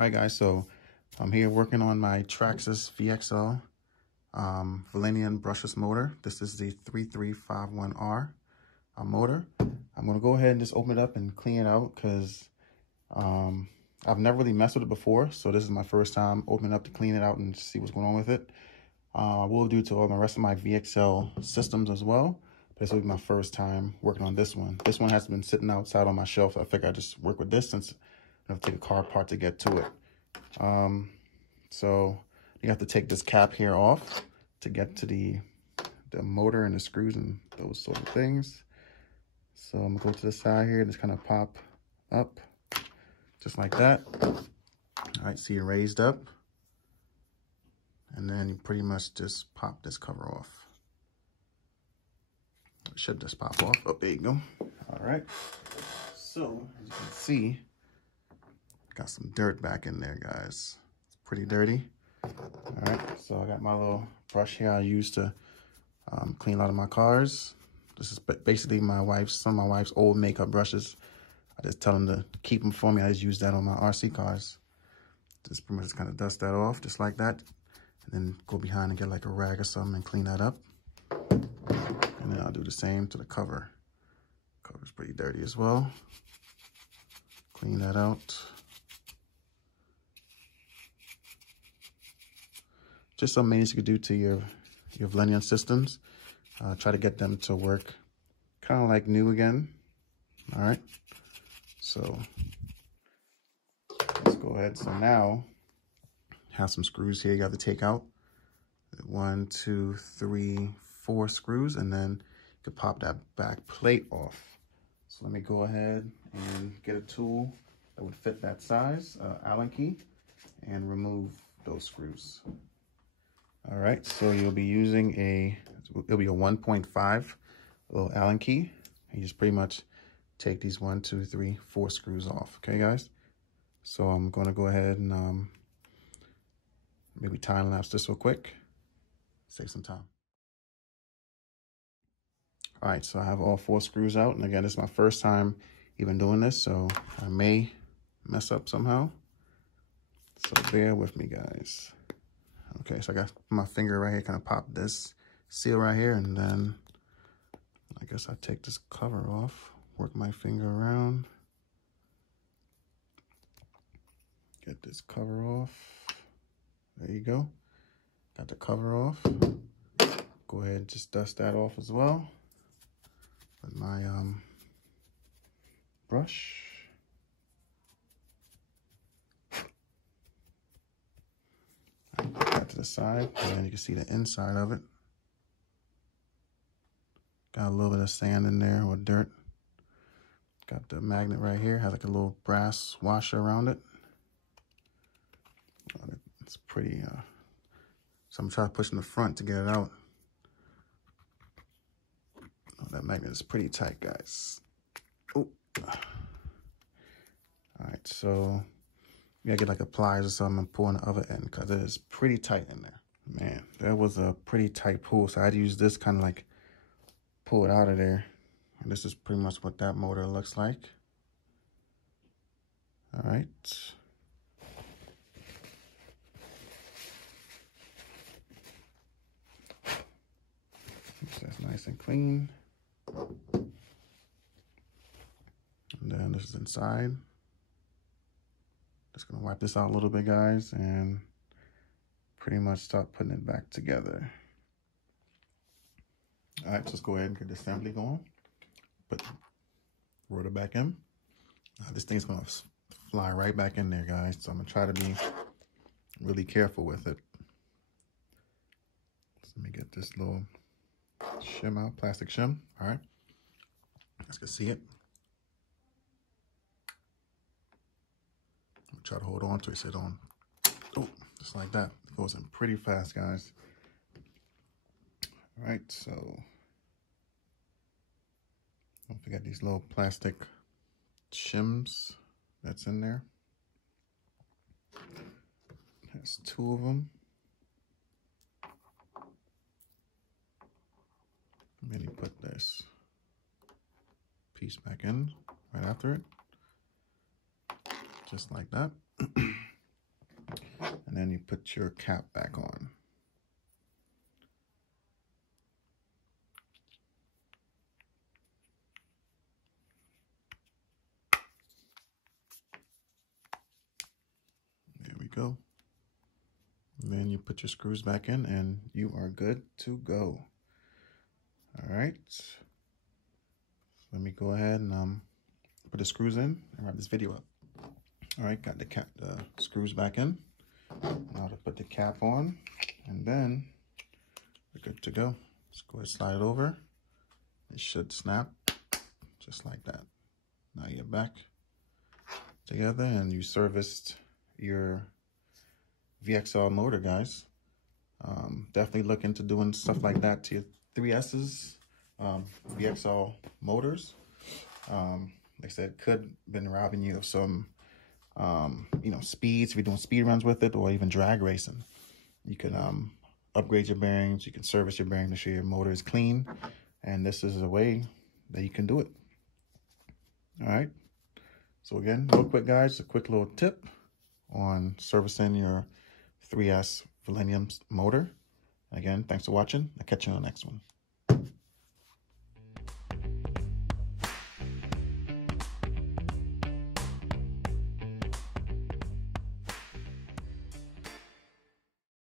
Alright guys, so I'm here working on my Traxxas Vxl Velineon brushless motor. This is the 3351R motor. I'm going to go ahead and just open it up and clean it out because I've never really messed with it before. So this is my first time opening it up to clean it out and see what's going on with it. I will do to all the rest of my VXL systems as well. But this will be my first time working on this one. This one has been sitting outside on my shelf. I figured I'd just work with this since I have to take a car apart to get to it. So you have to take this cap here off to get to the motor and the screws and those sort of things. So I'm gonna go to the side here and just kind of pop up just like that. All right, see it raised up. And then you pretty much just pop this cover off. It should just pop off. Oh, there you go. All right. So as you can see, got some dirt back in there, guys. It's pretty dirty. All right, so I got my little brush here I use to clean a lot of my cars. This is basically some of my wife's old makeup brushes. I just tell them to keep them for me. I just use that on my RC cars. Just pretty much just kind of dust that off just like that. And then go behind and get like a rag or something and clean that up. And then I'll do the same to the cover. Cover's pretty dirty as well. Clean that out. Just some maintenance you could do to your Velineon systems. Try to get them to work kind of like new again. All right. So let's go ahead. So now have some screws here you have to take out. 1, 2, 3, 4 screws, and then you can pop that back plate off. So let me go ahead and get a tool that would fit that size, Allen key, and remove those screws. All right, so you'll be using it'll be a 1.5 little Allen key. You just pretty much take these 1, 2, 3, 4 screws off. Okay, guys. So I'm going to go ahead and maybe time lapse this real quick. Save some time. All right, so I have all 4 screws out, and again, this is my first time even doing this, so I may mess up somehow. So bear with me, guys. Okay, so I got my finger right here, kind of pop this seal right here, and then I guess I take this cover off, work my finger around, get this cover off. There you go. Got the cover off. Go ahead and just dust that off as well with my brush. Put that to the side, and then you can see the inside of it. Got a little bit of sand in there or dirt. Got the magnet right here, has like a little brass washer around it. It's pretty, so I'm trying to push in the front to get it out. Oh, that magnet is pretty tight, guys. Oh. All right, so you gotta get like a pliers or something and pull on the other end because it is pretty tight in there. Man, that was a pretty tight pull, so I had to use this kind of like pull it out of there. And this is pretty much what that motor looks like. All right. So that's nice and clean. And then this is inside. Just gonna wipe this out a little bit, guys, and pretty much start putting it back together. All right, just go ahead and get the assembly going. Put the rotor back in. This thing's gonna fly right back in there, guys. So I'm gonna try to be really careful with it. So let me get this little shim out, plastic shim. All right, let's go see it. Try to hold on to it, sit on. Oh, just like that. It goes in pretty fast, guys. All right, so don't forget these little plastic shims that's in there. There's 2 of them. And then you put this piece back in right after it. Just like that. and then you put your cap back on. There we go. And then you put your screws back in and you are good to go. All right. Let me go ahead and put the screws in and wrap this video up. All right, got the screws back in. Now to put the cap on, and then we're good to go. Let's go ahead and slide it over. It should snap just like that. Now you're back together and you serviced your VXL motor, guys. Definitely look into doing stuff like that to your 3S's, VXL motors. Like I said, could have been robbing you of some, you know, speeds if you're doing speed runs with it, or even drag racing. You can upgrade your bearings, you can service your bearing to sure your motor is clean, and this is a way that you can do it. All right. So again, real quick, guys, a quick little tip on servicing your 3S Velineon motor. Again, thanks for watching. I'll catch you on the next one.